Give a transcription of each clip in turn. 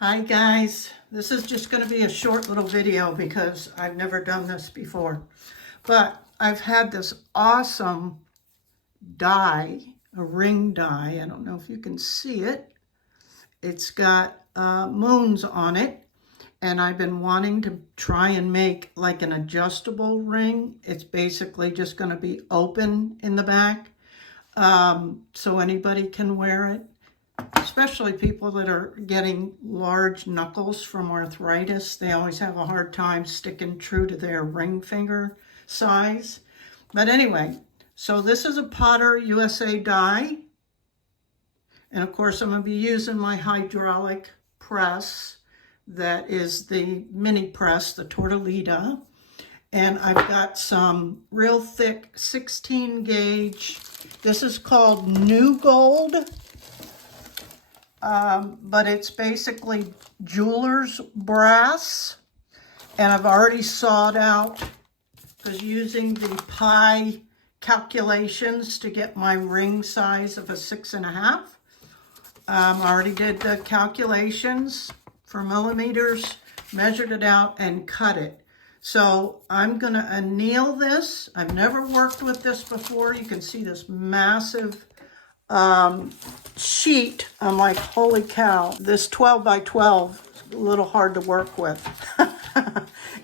Hi guys, this is just going to be a short little video because I've never done this before. But I've had this awesome die, a ring die. I don't know if you can see it. It's got moons on it, and I've been wanting to try and make like an adjustable ring. It's basically just going to be open in the back, so anybody can wear it. Especially people that are getting large knuckles from arthritis. They always have a hard time sticking true to their ring finger size. But anyway, so this is a Potter USA die. And of course, I'm going to be using my hydraulic press. That is the mini press, the Tortolita. And I've got some real thick 16 gauge. This is called NuGold. But it's basically jeweler's brass, and I've already sawed out, because using the pi calculations to get my ring size of a 6.5. I already did the calculations for millimeters, measured it out, and cut it. So I'm going to anneal this. I've never worked with this before. You can see this massive sheet. I'm like, holy cow, this 12 by 12 is a little hard to work with.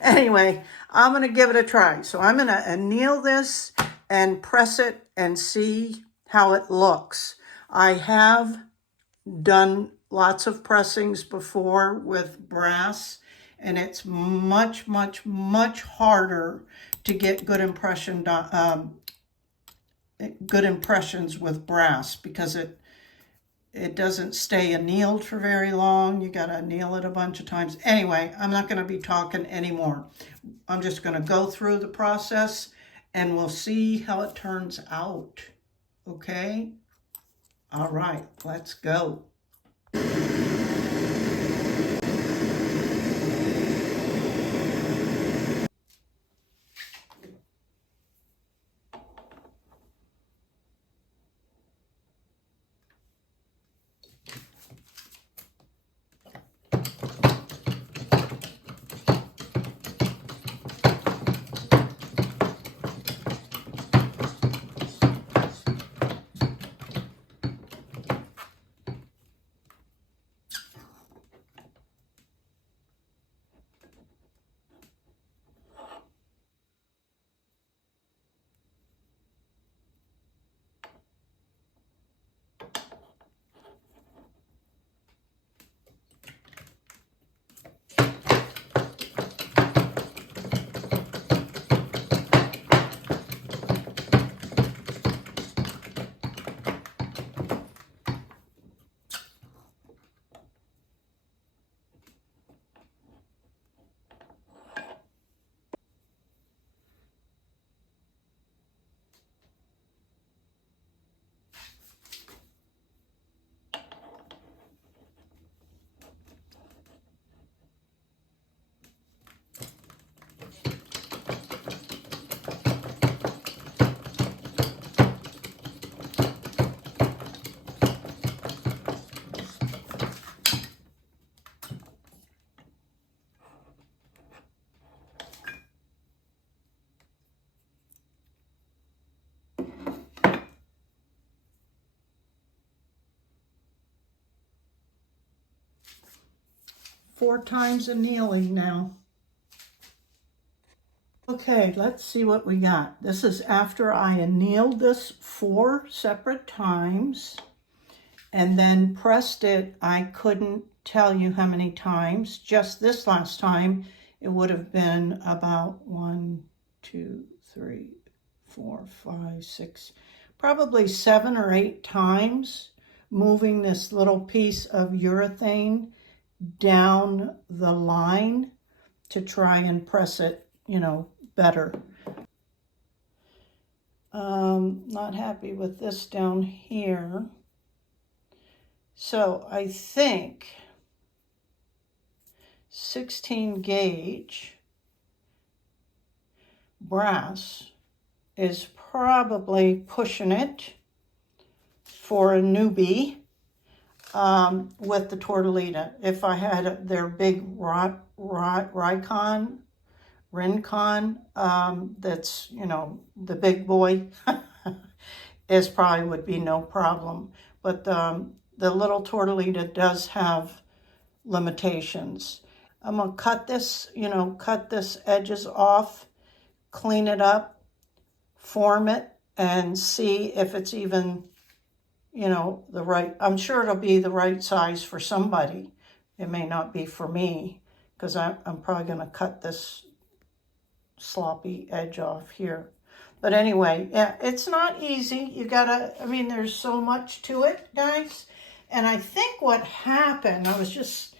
Anyway, I'm going to give it a try. So I'm going to anneal this and press it and see how it looks. I have done lots of pressings before with brass, and it's much, much, much harder to get good impressions with brass, because it doesn't stay annealed for very long. You got to anneal it a bunch of times. Anyway, I'm not going to be talking anymore. I'm just going to go through the process and we'll see how it turns out. Okay? All right, let's go. 4 times annealing now. Okay, let's see what we got. This is after I annealed this 4 separate times and then pressed it. I couldn't tell you how many times. Just this last time, it would have been about 1, 2, 3, 4, 5, 6, probably 7 or 8 times, moving this little piece of urethane down the line to try and press it, better. Not happy with this down here. So I think 16 gauge brass is probably pushing it for a newbie. with the Tortolita. If I had their big Rincon, that's, you know, the big boy, is probably would be no problem. But the little Tortolita does have limitations. I'm gonna cut this, you know, cut this edges off, clean it up, form it, and see if it's even, you know, the right, I'm sure it'll be the right size for somebody. It may not be for me, because I'm probably gonna cut this sloppy edge off here. But anyway, yeah, it's not easy. You gotta, I mean, there's so much to it, guys. And I think what happened, I was just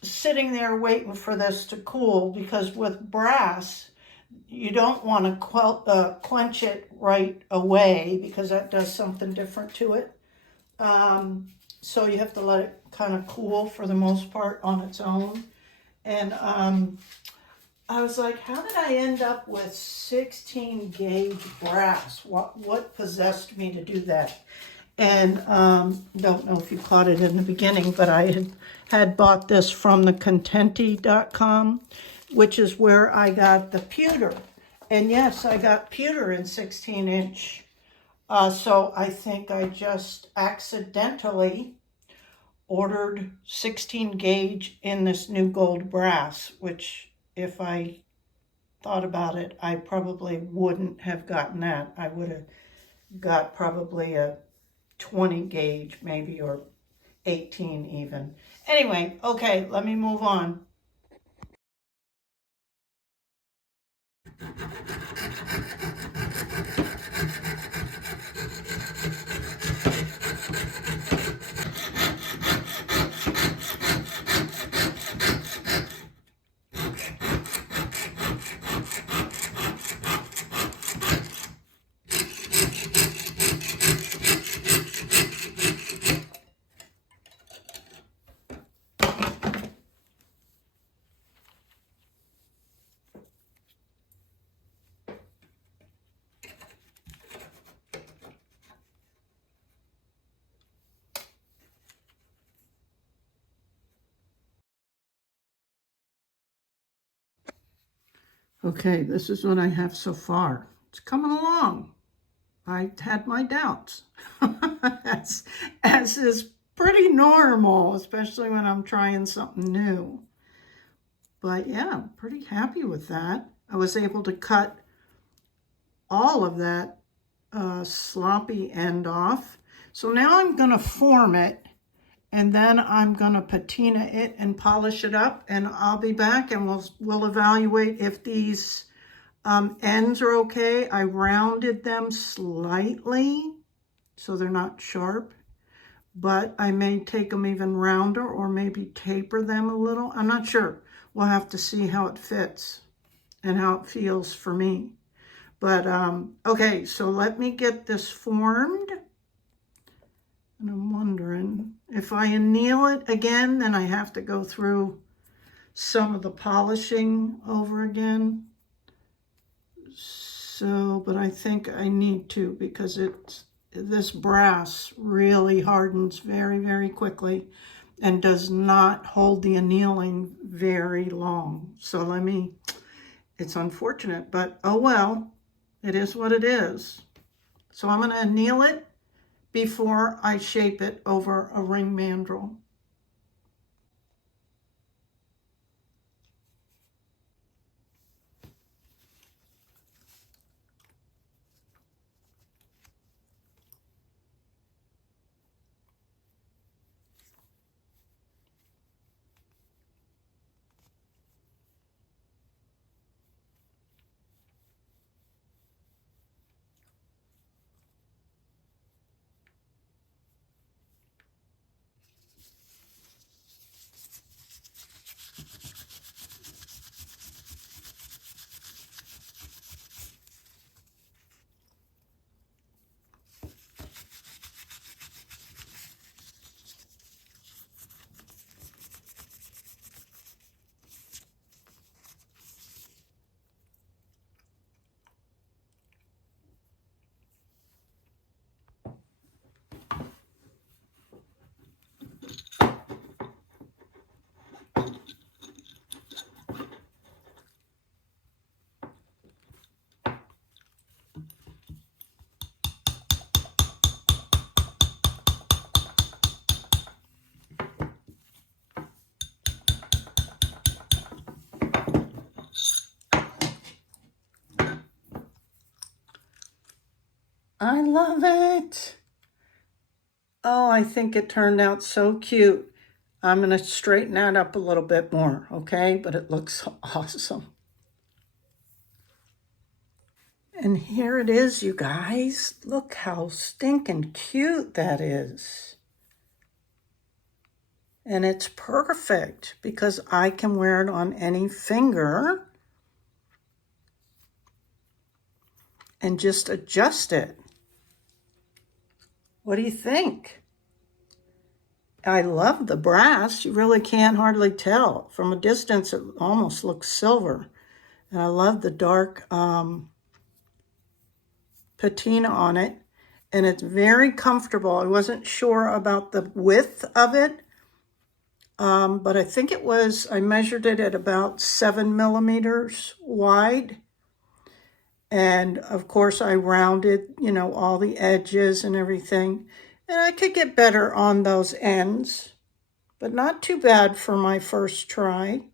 sitting there waiting for this to cool, because with brass, you don't want to quench it right away, because that does something different to it. So you have to let it kind of cool for the most part on its own. And I was like, how did I end up with 16 gauge brass? What possessed me to do that? And don't know if you caught it in the beginning, but I had bought this from the contenti.com, which is where I got the pewter. And yes, I got pewter in 16-inch. So I think I just accidentally ordered 16 gauge in this NuGold Brass, which if I thought about it, I probably wouldn't have gotten that. I would have got probably a 20 gauge maybe, or 18 even. Anyway, okay, let me move on. Okay, this is what I have so far. It's coming along. I had my doubts, as is pretty normal, especially when I'm trying something new. But yeah, I'm pretty happy with that. I was able to cut all of that sloppy end off. So now I'm going to form it, and then I'm going to patina it and polish it up, and I'll be back and we'll evaluate if these ends are okay. I rounded them slightly so they're not sharp, but I may take them even rounder or maybe taper them a little. I'm not sure. We'll have to see how it fits and how it feels for me. But okay, so let me get this formed. And I'm wondering if I anneal it again, then I have to go through some of the polishing over again. So, but I think I need to, because this brass really hardens very, very quickly and does not hold the annealing very long. So it's unfortunate, but oh well, it is what it is. So I'm going to anneal it before I shape it over a ring mandrel. love it. Oh, I think it turned out so cute. I'm going to straighten that up a little bit more, okay? But it looks awesome. And here it is, you guys. Look how stinking cute that is. And it's perfect because I can wear it on any finger and just adjust it. What do you think? I love the brass. You really can't hardly tell. From a distance, it almost looks silver. And I love the dark patina on it. And it's very comfortable. I wasn't sure about the width of it. But I think it was, I measured it at about 7 millimeters wide. And of course I rounded, you know, all the edges and everything. And I could get better on those ends, but not too bad for my first try.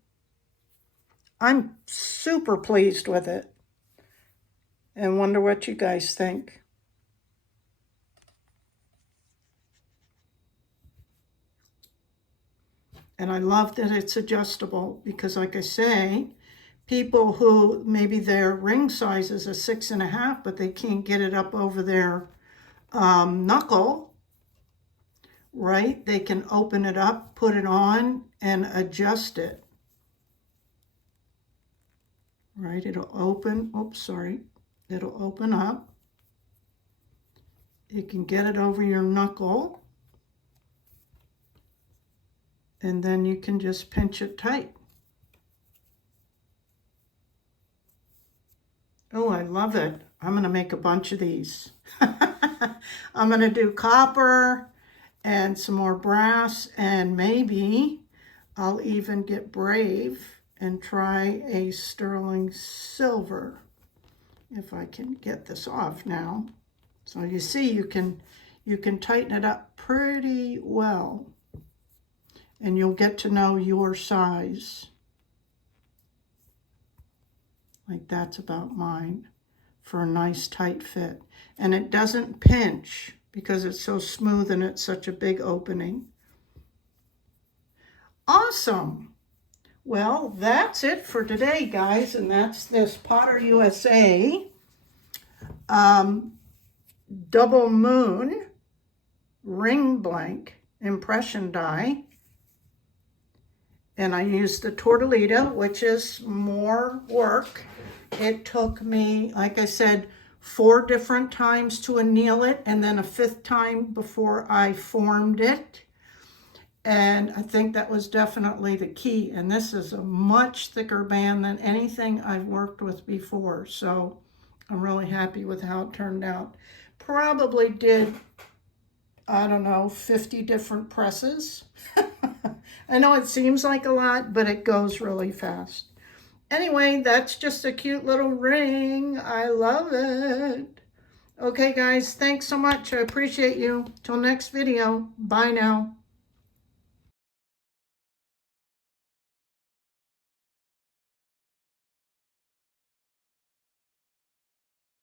I'm super pleased with it. And wonder what you guys think. And I love that it's adjustable because, like I say, people who maybe their ring size is a 6.5, but they can't get it up over their knuckle, right? They can open it up, put it on, and adjust it. Right, it'll open, oops, sorry. It'll open up. You can get it over your knuckle. And then you can just pinch it tight. Oh, I love it. I'm going to make a bunch of these. I'm going to do copper and some more brass, and maybe I'll even get brave and try a sterling silver if I can get this off now. So you see, you can tighten it up pretty well, and you'll get to know your size. Like that's about mine for a nice tight fit. And it doesn't pinch because it's so smooth and it's such a big opening. Awesome. Well, that's it for today, guys. And that's this Potter USA Double Moon Ring Blank Impression Die. And I used the Tortolita, which is more work. It took me, like I said, 4 different times to anneal it, and then a 5th time before I formed it. And I think that was definitely the key. And this is a much thicker band than anything I've worked with before. So I'm really happy with how it turned out. Probably did, I don't know, 50 different presses. I know it seems like a lot, but it goes really fast. Anyway, that's just a cute little ring. I love it. Okay, guys, thanks so much. I appreciate you. Till next video. Bye now.